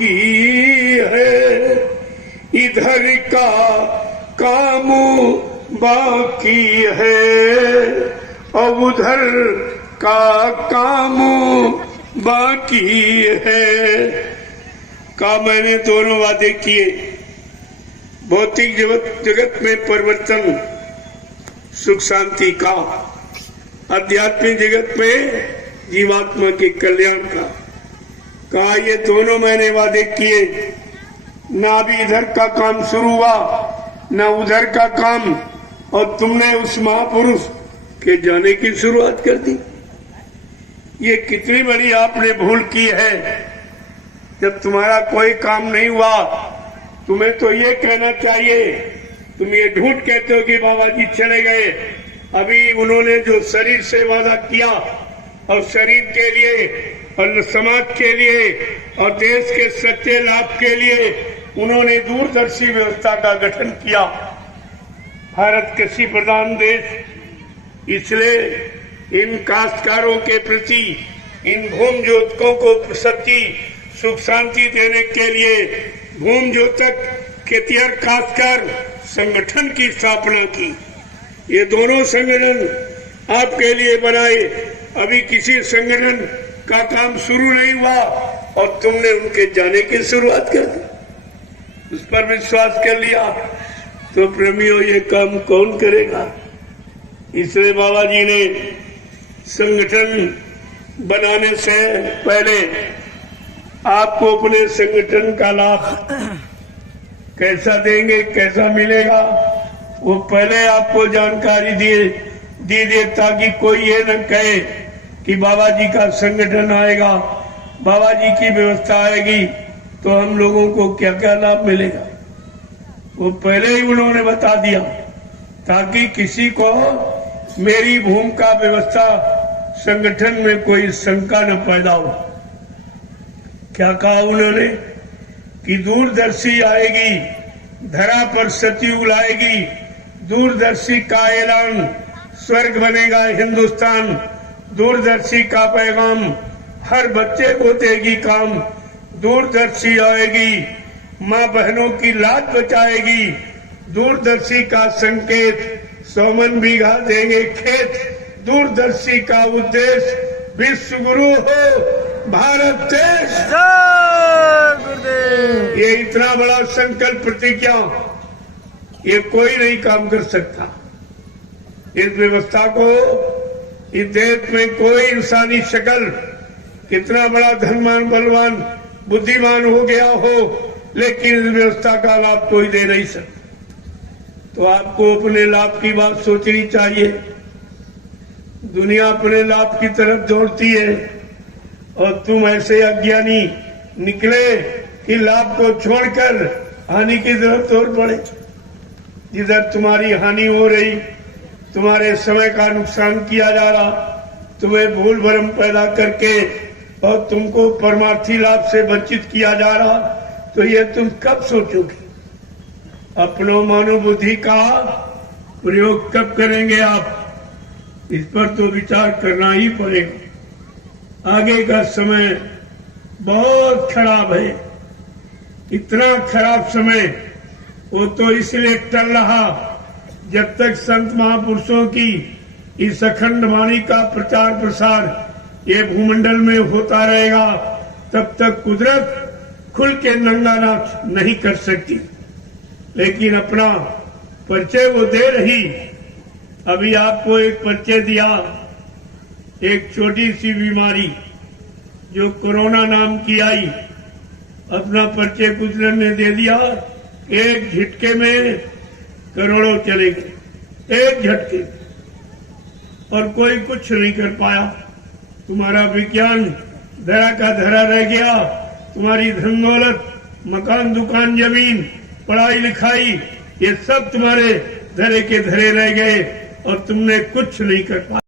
बाकी है, इधर का काम बाकी है और उधर का काम बाकी है। का मैंने दोनों वादे किए, भौतिक जगत में परिवर्तन, सुख शांति का, आध्यात्मिक जगत में जीवात्मा के कल्याण का। कहा ये दोनों मैंने वादे किए, ना अभी इधर का काम शुरू हुआ ना उधर का काम, और तुमने उस महापुरुष के जाने की शुरुआत कर दी। ये कितनी बड़ी आपने भूल की है। जब तुम्हारा कोई काम नहीं हुआ, तुम्हें तो ये कहना चाहिए, तुम ये झूठ कहते हो कि बाबा जी चले गए, अभी उन्होंने जो शरीर से वादा किया और शरीर के लिए और समाज के लिए और देश के सच्चे लाभ के लिए उन्होंने दूरदर्शी व्यवस्था का गठन किया। भारत कृषि प्रधान देश, इसलिए इन काश्तकारों के प्रति, इन भूमि जोतकों को सच्ची सुख शांति देने के लिए भूमि जोतक खेतिहर काश्तकार संगठन की स्थापना की। ये दोनों संगठन आपके लिए बनाए। अभी किसी संगठन का काम शुरू नहीं हुआ और तुमने उनके जाने की शुरुआत कर दी, उस पर विश्वास कर लिया, तो प्रेमियों ये काम कौन करेगा। इसलिए बाबा जी ने संगठन बनाने से पहले आपको अपने संगठन का लाभ कैसा देंगे, कैसा मिलेगा, वो पहले आपको जानकारी दी दे, ताकि कोई ये न कहे कि बाबा जी का संगठन आएगा, बाबा जी की व्यवस्था आएगी तो हम लोगों को क्या क्या लाभ मिलेगा। वो पहले ही उन्होंने बता दिया, ताकि किसी को मेरी भूमि का व्यवस्था संगठन में कोई शंका न पैदा हो। क्या कहा उन्होंने कि दूरदर्शी आएगी, धरा पर सतयुग लाएगी, दूरदर्शी का ऐलान, स्वर्ग बनेगा हिंदुस्तान, दूरदर्शी का पैगाम हर बच्चे को देगी काम, दूरदर्शी आएगी, माँ बहनों की लाज बचाएगी, दूरदर्शी का संकेत 100 मन बीघा देंगे खेत, दूरदर्शी का उद्देश्य विश्व गुरु हो भारत देश। ये इतना बड़ा संकल्प प्रतिज्ञा ये कोई नहीं काम कर सकता। इस व्यवस्था को इस देश में कोई इंसानी शक्ल कितना बड़ा धनवान बलवान बुद्धिमान हो गया हो, लेकिन इस व्यवस्था का लाभ कोई दे नहीं सकता। तो आपको अपने लाभ की बात सोचनी चाहिए। दुनिया अपने लाभ की तरफ दौड़ती है और तुम ऐसे अज्ञानी निकले कि लाभ को छोड़कर हानि की तरफ दौड़ पड़े। जिधर तुम्हारी हानि हो रही, तुम्हारे समय का नुकसान किया जा रहा, तुम्हें भूल भ्रम पैदा करके और तुमको परमार्थी लाभ से वंचित किया जा रहा, तो ये तुम कब सोचोगे? अपनो मनोबुद्धि का प्रयोग कब करेंगे आप? इस पर तो विचार करना ही पड़ेगा। आगे का समय बहुत खराब है, इतना खराब समय वो तो इसलिए टल रहा जब तक संत महापुरुषों की इस अखंड वाणी का प्रचार प्रसार ये भूमंडल में होता रहेगा, तब तक कुदरत खुल के नंगा नाच नहीं कर सकती। लेकिन अपना परिचय वो दे रही। अभी आपको एक परिचय दिया, एक छोटी सी बीमारी जो कोरोना नाम की आई, अपना परिचय कुदरत ने दे दिया। एक झटके में करोड़ों चले गए, एक झटके, और कोई कुछ नहीं कर पाया। तुम्हारा विज्ञान धरा का धरा रह गया, तुम्हारी धन दौलत, मकान दुकान जमीन, पढ़ाई लिखाई, ये सब तुम्हारे धरे के धरे रह गए और तुमने कुछ नहीं कर पाया।